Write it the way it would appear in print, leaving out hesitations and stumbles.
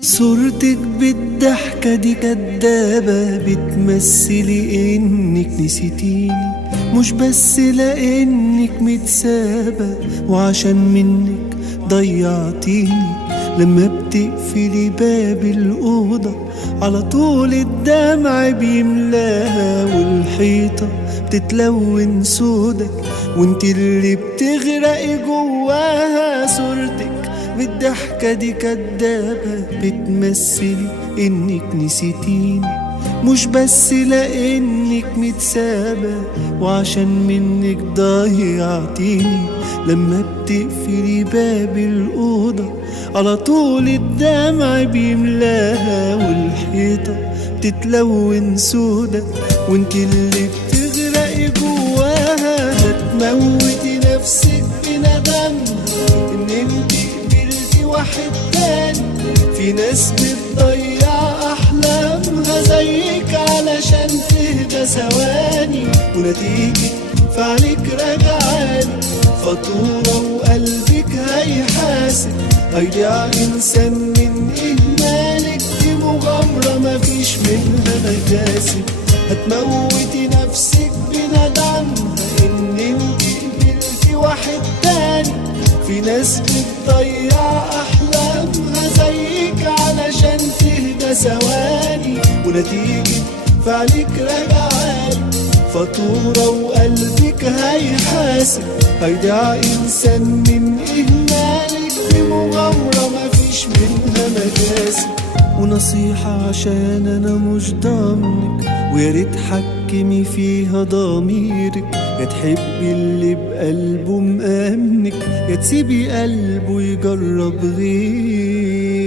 صورتك بالضحكة دي كدابة، بتمثلي انك نسيتيني، مش بس لانك متسابة وعشان منك ضيعتيني. لما بتقفلي باب الأوضة على طول الدمع بيملاها، والحيطة بتتلون سودك وانت اللي بتغرقي جواها. صورتك بالضحكة دي كدابة، بتمثلي انك نسيتيني، مش بس لانك متسابة وعشان منك ضيعتيني. لما بتقفلي باب الأوضة على طول الدمع بيملاها، والحيطة بتتلون سودة وانت اللي بتغرقي جواها. هتموتي نفسك بندمها ان انت قبلتي واحد تاني. في ناس بتضيع احلامها زيك علشان تهدى ثواني، ونتيجة فعلك راجعالي فاتورة وقلبك هيحاسب. هيضيع انسان من اهمالك، دي مغامرة مفيش منها مكاسب. هتموتي نفسك بندمها ان انت قبلتي واحد تاني. في ناس بتضيع احلامها زيك علشان تهدى ثواني، ونتيجة فعلك راجعالي فاتورة وقلبك هيحاسب. هيضيع انسان من اهمالك، دي مغامرة مفيش منها مكاسب. ونصيحة عشان انا مش ضامنك، وياريت حكمي فيها ضميرك. يا تحبي اللي بقلبه مأمنك، يا تسيبي قلبه يجرب غيرك.